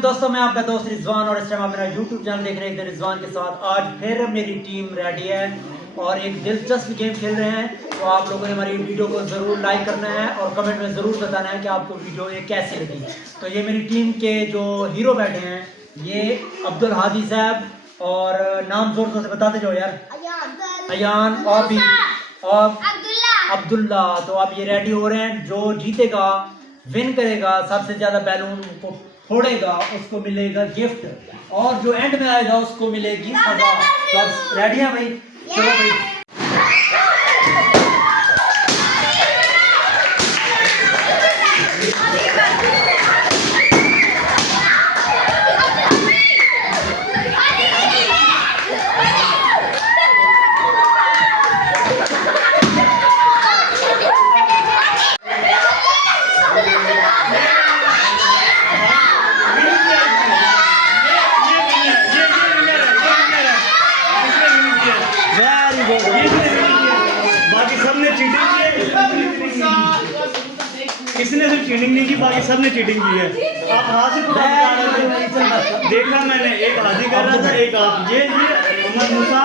वालेकुम दोस्तों, मैं आपका दोस्त रिजवान और इस टाइम आप मेरा यूट्यूब चैनल देख रहे हैं रिजवान के साथ। आज फिर मेरी टीम रेडी है और एक दिलचस्प गेम खेल रहे हैं। तो आप लोगों ने हमारी वीडियो को ज़रूर लाइक करना है और कमेंट में ज़रूर बताना है कि आपको वीडियो ये कैसी लगी। तो ये मेरी टीम के जो हीरो बैठे हैं, ये अब्दुल हादी साहब और नाम जोर जोर से बताते जाओ यार। अयान और भी और अब्दुल्ला। तो आप ये रेडी हो रहे हैं। जो जीतेगा, विन करेगा, सबसे ज्यादा बैलून को फोड़ेगा, उसको मिलेगा गिफ्ट और जो एंड में आएगा उसको मिलेगी सजा। तो आप रेडी हैं भाई? चलो भाई। बाकी सबने चीटिंग की है, किसने सिर्फ चीटिंग नहीं की, बाकी सबने चीटिंग की है। आप हाथ से देखा मैंने, एक हाजी कर रहा था, एक आप। ये मोहम्मद मूसा।